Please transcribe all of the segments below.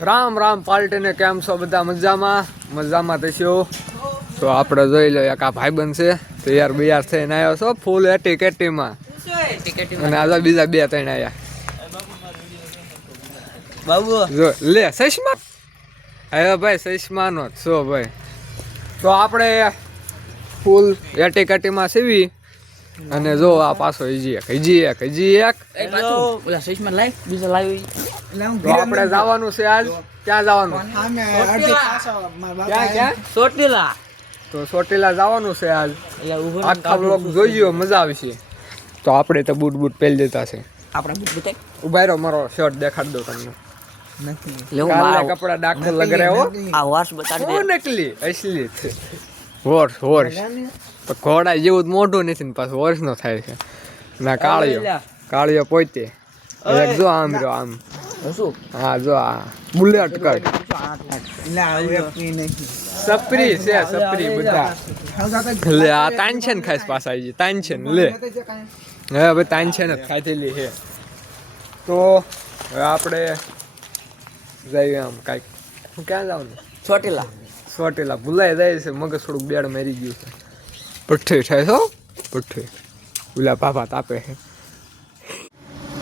રામ રામ પાર્ટીને કેમ છો બધા મજામાં? મજામાં થશો તો આપણે જોઈ લો એક આ ભાઈબંધ છે તૈયાર બિયાર થઈને આવ્યો છો ફૂલ એટી કેટીમાં અને આજે બીજા બે ત્રણ આવ્યા બાબુ. જો લે સસમા હવે ભાઈ સસમાનો જ છો ભાઈ. તો આપણે ફૂલ એટી કેટીમાં સીવી અને જો આ પાછો હજી એક હજી એક હજી એક. ઓલા સઈસમાં લાઈ બીજા લાવી આપણે જવાનું છે આજ. ક્યાં જવાનું? ક્યાં ક્યાં? તો ચોટીલા જવાનું છે આજ. આખા બ્લોક જોઈજો મજા આવશે. તો આપણે તો બૂટ બૂટ પહેરી દેતા છે. આપણે બૂટ બૂટ ઊભા રહ્યો મારો શર્ટ દેખાડ દો તમને. લે હું કપડા ડાકર લગ રહ્યો આ વાસ બતાડી નકલી અસલી. છે હોર્સ હોર્સ તો ઘોડા જેવું જ મોઢું નથી ને પાછું હોર્સ નો થાય છે. ના કાળિયો. કાળિયો પોતે. એક જો આમ રહ્યો આમ. હા જો આ. બુલેટ કટ સપરી છે સપરી બધા. લે આ તાનછન ખાસ પાછા આવી તાનછન લે. હે હવે તાનછન જ ખાધેલી છે. તો હવે આપણે જઈએ આમ કાંઈક. હું ક્યાં જવાનું ચોટેલા. ચોટેલા ભૂલાઈ જાય છે મગજ થોડું બેડ મારી ગયું છે. પઠ્ઠે થાય છો પઠ્ઠે ઓલા ભાભા તાપે છે.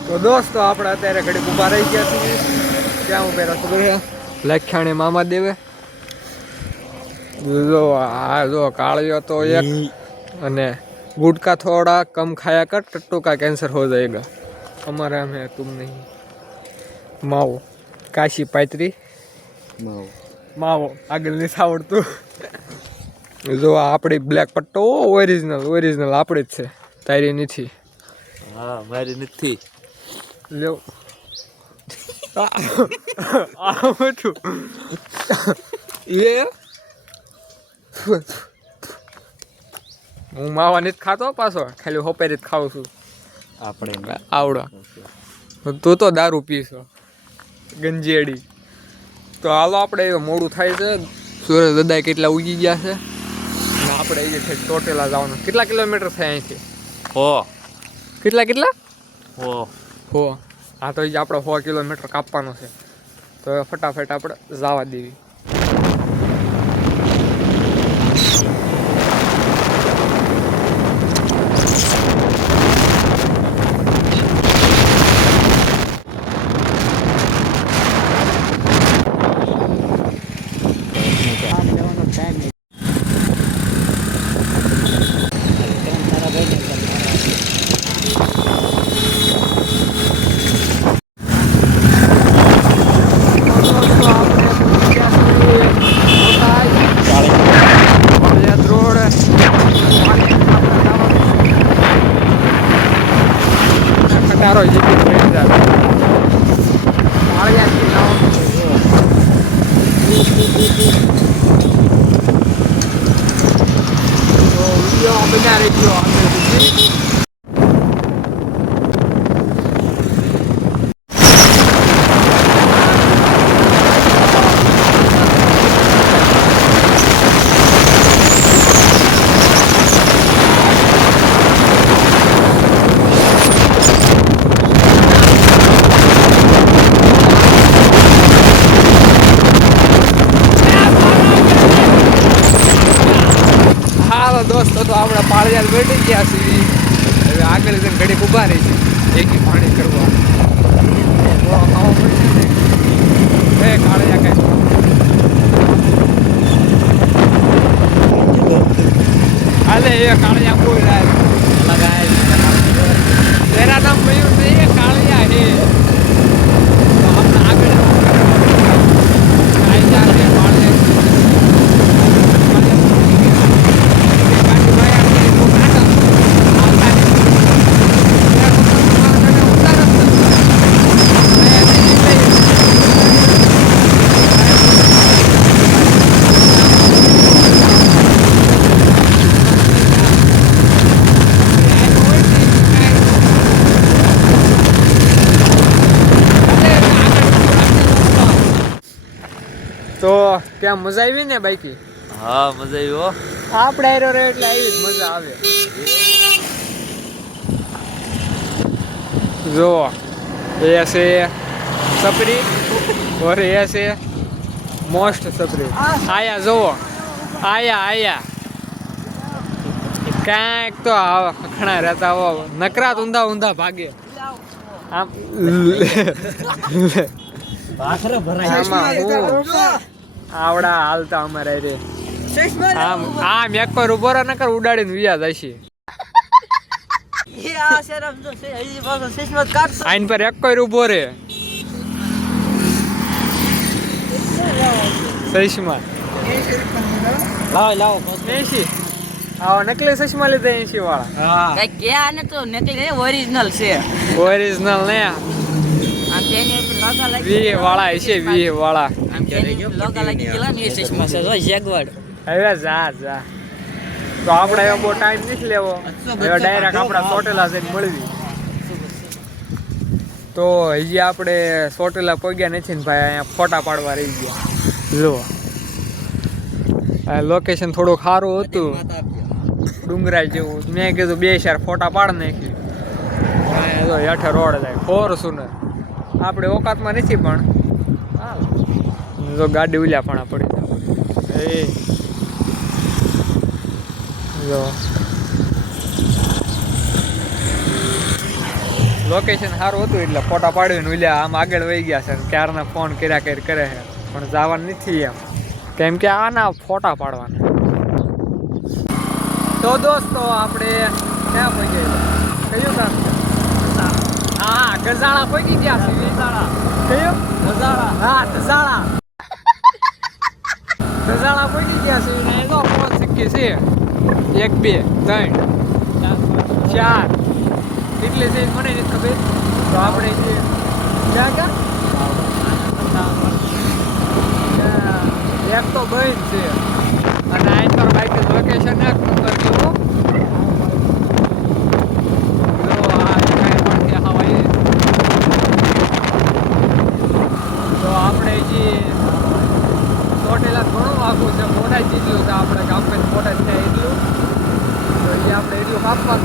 તો દોસ્તો આપણે અત્યારે ઘડીક ઊભા રહી ગયા છીએ. ક્યાં ઊભે ખબર છે? લખાણે મામા દેવે. જો આ જો કાળિયો તો એક અને ગુટકા થોડા કમ ખાયા કર ટટ્ટો કેન્સર હો જાયેગા. અમારા મેં તું નહીં. માવો. કાશી પાયત્રી. માવ. આગળ નથી આવડતું. જો આપણી બ્લેક પટ્ટો ઓરિજિનલ ઓરિજિનલ આપણે જ છે. તારી નથી. હા મારી નથી. લ્યો. આ એ હું માવા નથી ખાતો પાછો. ખાલી હોપેરી જ ખાઉં છું. આપણે. આવડો. તું તો દારૂ પીશો. ગંજેડી તો હાલો આપણે મોડું થાય છે. સુરજ દાદા કેટલા ઉગી ગયા છે. આપણે એ છે ટોટેલા જવાનું. કેટલા કિલોમીટર થાય અહીંથી? હો. કેટલા કેટલા? હો. હો. હા તો એ આપણે સો કિલોમીટર કાપવાનો છે. તો ફટાફટ આપણે જવા દેવી. તો વીડિયો બનાવી ગયો આગળ સુધી હાલો દોસ્તો તો આપણે પાળિયાલ બેઠી ગયા છીએ હવે આગળ જઈને ઘડીક ઊભા રહી છે. એક પાણી કરવા ખાવો પડશે ને કાળિયા કઈ. હાલે, એ કાળિયા કોઈ રાય તેરા નામ મયુર છે એ કાળિયા હે તો આપણે આગળ આઈ જાશે પાળિયા તો ત્યાં મજા આવી ને બાઈકી? હા મજા આવી હો. આપણે આયરો રહ્યો એટલે આવી જ મજા આવે. જો એ છે સપરી ઓર એ છે મોસ્ટ સપરી. આયા જોવો આયા આયા. ક્યાંક તો ખણા રહેતા હો. નકરા ઊંધા ઊંધા ભાગે. આમ આમાં ભરાય આવડા હાલતા અમારે રે. આમ એક પર ઊભો રહે નકર ઉડાડીને વિયા જશે. આઈન પર એક કોઈ ઊભો રે. સહીશમાં એસી આવો નકલી સહીશમાં લીધા એસી વાળા કઈ કે ને તો નકલી ઓરિજિનલ છે. ઓરિજિનલ ને આમ તેની ઉપર લોગો લાગી વી વાળા હશે વી વાળા ઉપર લાગી ગયેલા ને એ ચશ્મા છે જો જેગવડ. હવે જા જા. તો આપણે એવો બહુ ટાઈમ નથી લેવો. હવે ડાયરેક્ટ આપણા ચોટેલા જઈને મળવી. તો હજી આપણે ચોટેલા પગ્યા નથી ને ભાઈ અહીંયા ફોટા પાડવા રહી ગયા. જો આ લોકેશન થોડુંક સારું હતું. ડુંગરા જેવું. મેં કીધું બે ચાર ફોટા પાડ નાખી. હેઠે રોડ જાય. ફોર્ચ્યુનર આપણે ઓકાતમાં નથી પણ. જો ગાડી ઉલ્યા પણ પડી એ. જો. લોકેશન સારું હતું એટલે ફોટા પાડીને ઉલ્યા આમ આગળ વહી ગયા છે ક્યારના ફોન કર્યા કરી કરે છે. પણ જવાનું નથી એમ. કેમ કે આના ફોટા પાડવાના. તો દોસ્તો આપણે ક્યાં પહોંચી કયું કામ છે? હા ગઝાળા પહોંચી ગયા છે. ગઝાળા. કયું? ગઝાળા. હા ગઝાળા. ગઝાળા પહોંચી ગયા છે ને જો પાંચ સિક્કી છે. એક બે ત્રણ ચાર. કેટલી છે મને નથી ખબર તો આપણે જે ક્યાં ક્યાં? એક તો બંધ છે. અને આ બાઈક લોકેશન એક નંબર કેવું જો આ કાંઈ પણ દેખાવાય તો આપણે જે ચોટેલા ઘણું આખું છે મોટા જેટલું છે આપણે ગામ પર મોટા છે એટલું તો એ આપણે એટલું કાપવાનું છે બાકી ટેન્ટ જે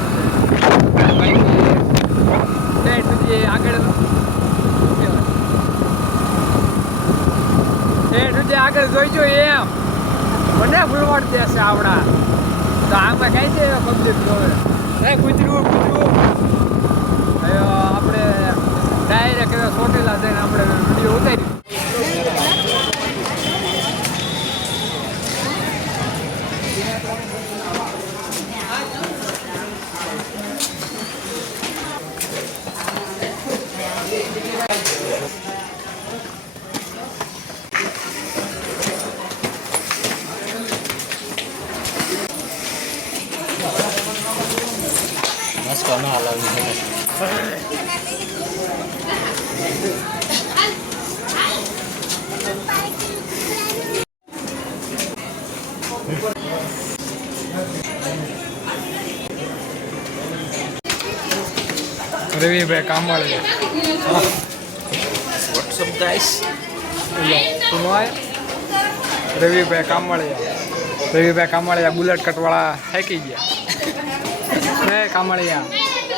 આગળ. જોઈજો એમ. મને ફૂલવાડ દેશે આવડા. તો આમાં કઈ છે પબ્લિક જોવે? કૂતરું કૂતરું રવિભાઈ કામવાળી વોટ્સઅપ ગાઈસ શું હોય રવિભાઈ કામવાળિયા રવિભાઈ કામવાળિયા બુલેટ કટવાળા થાકી ગયા હે કામવાળિયા થાકી ગયા ટાઈટ પછી વાળ દીધો હાલો મસ્ત પેલા શ્રીફળ